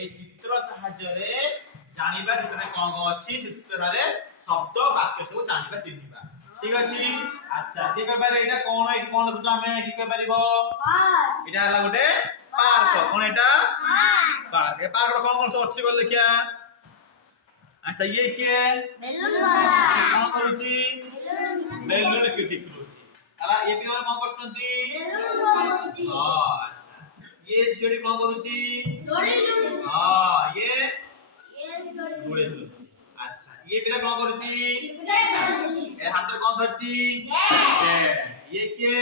এই চিত্র সাহায্যে জানিবা চিত্রে কোন কোন আছে চিত্রে শব্দ বাক্য সব জানিবা চিহ্নিবা ঠিক আছে আচ্ছা কি কই পারে এটা কোন তো আমি কি কই পারিব পার্ক এটা হলা গোটে পার্ক কোন এটা পার্ক এ পার্ক কোন কোন সব আছে বল দেখিয়া আচ্ছা ইয়ে কি বেলুন वाला কোন করুছি বেলুন ফিটিং করুছি আলা এ পিলা কোন করছন্তি বেলুন করুছি আচ্ছা ये झियोटी कोन करूची जोड़ी जोड़ी हां ये जोड़ी जोड़ी अच्छा ये पिला कोन करूची ए हाथ रे कोन धरची ये के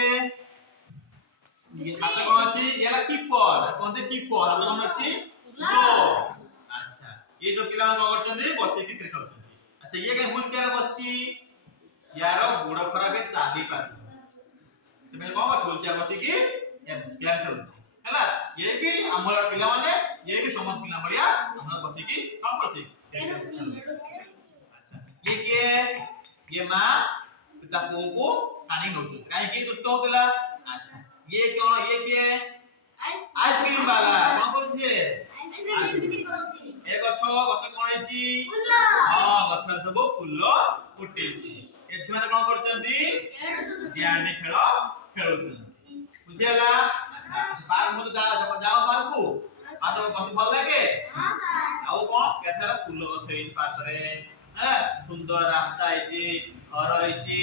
ये हाथ कोन अछि एला कीपर कोन से कीपर हाथ कोन अछि ग्लोव अच्छा ये जो पिला कोन करछन्ती बसे की क्रिकेट करछन्ती अच्छा ये के हुल चेयर बसची यारो गोड़ खराबे चाली पार से मैं कोन हुल चेयर बसी की यार खेलुची हैला ये भी हमर पिला माने ये भी समझ पिला बढ़िया हम बसी की काम करछि अच्छा ये मां पिता को पानी नोचु काहे की दुष्ट होतला अच्छा ये कोन ये के आइसक्रीम वाला कोन करछि आइसक्रीम करछि ए गछ कोन हेछि फूल हां गछ रे सब फूल फुटिछि ए छिमाने कोन करछन्ती ध्यान खेल खेलुछन्ती बुझियाला पार्क में जाओ पार्क को आ तो कथि भल लागे हां सर आउ कोन केथार फूल गछ हेइ पार्क रे है सुंदर रास्ता हेछि घर हेछि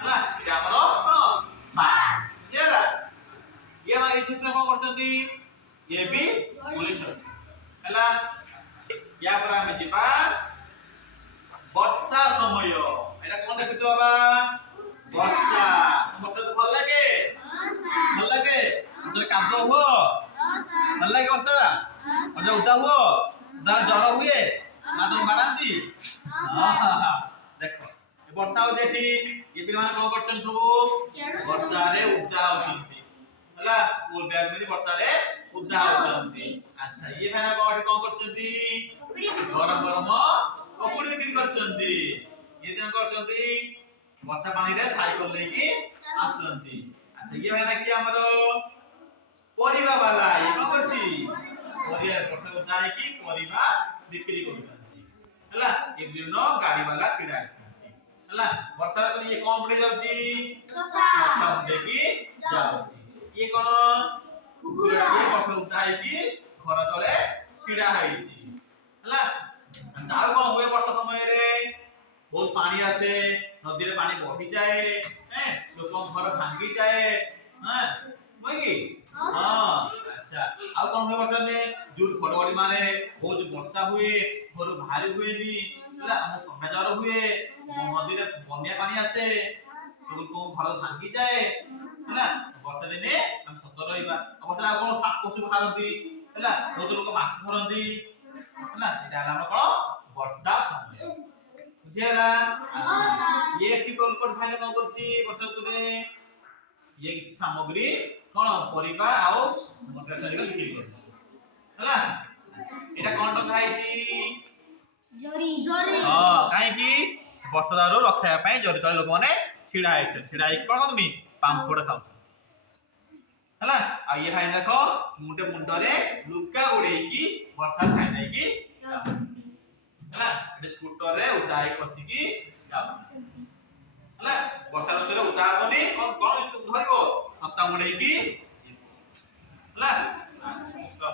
हला ये हमरो कोन पार्क जेला ये माने चित्र कोन करछन्ती ये भी पुलिस हला या पर हम जिबा वर्षा समय एटा कोन देखछ बाबा वर्षा वर्षा तो भल लागे हां सर भल लागे जो कादो हो भल लागे वर्षा जो उदा हो उदा जर हुए मातो बाडांती हां देखो ये वर्षा हो जेठी ये पिला माने कोन करछन सब वर्षा रे उदा होचंती हला स्कूल बैग में वर्षा रे उदा होचंती अच्छा ये माने कोन करछंती गरम गरम पकोड़ी बिक्री करछंती ये दिन करछंती वर्षा पानी रे साइकिल लेकी आछंती अच्छा ये माने कि हमरो परिबा वाला ये कोन करछि परिबा वर्षा उदा की परिबा बिक्री करछंती हला ये दिन गाड़ी वाला छिडा छंती हला वर्षा तो ये कम पड़े जाउची छता देखी जाउची ये कोन कुकुरा ये वर्षा उदा की घर तले छिडा हैछि हला जाओ कोन हुए वर्षा समय रे बहुत पानी आसे नदी रे पानी बही जाए हैं लोक घर भांगी जाए हैं मगी हां अच्छा आ कोन हुए वर्षा ने जोर खडवडी मारे बहुत वर्षा हुए घर भारी हुए नी हला हम कमेजार हुए नदी रे बन्या पानी आसे सब को घर भांगी जाए हला वर्षा दिने हम सतर रहिबा वर्षा कोन साप पशु खारंती हला बहुत लोक माछ धरंती हला एटा हम कोन वर्षा समय बुझियाला ये की कोन खाइले कोन करछि वर्षा ऋतुरे ये किछ सामग्री कोन परिबा आउ मटर बिक्री करछि हला एटा कोन टंगा हैछि जरी जरी हां काहे की वर्षा दारू रखया पय जरी तळे लोक माने छिडा हैछ छिडा है कोन करनी पाम्पड़ खाउ हला आ ये भाई देखो मुंडे रे लुका उड़े की वर्षा खाइ नै की हला ए स्कूटर रे उठाई पसी की जाउ हला वर्षा ऋतु रे उठा बनी कोन धरिबो छत्ता मुडे की हला तो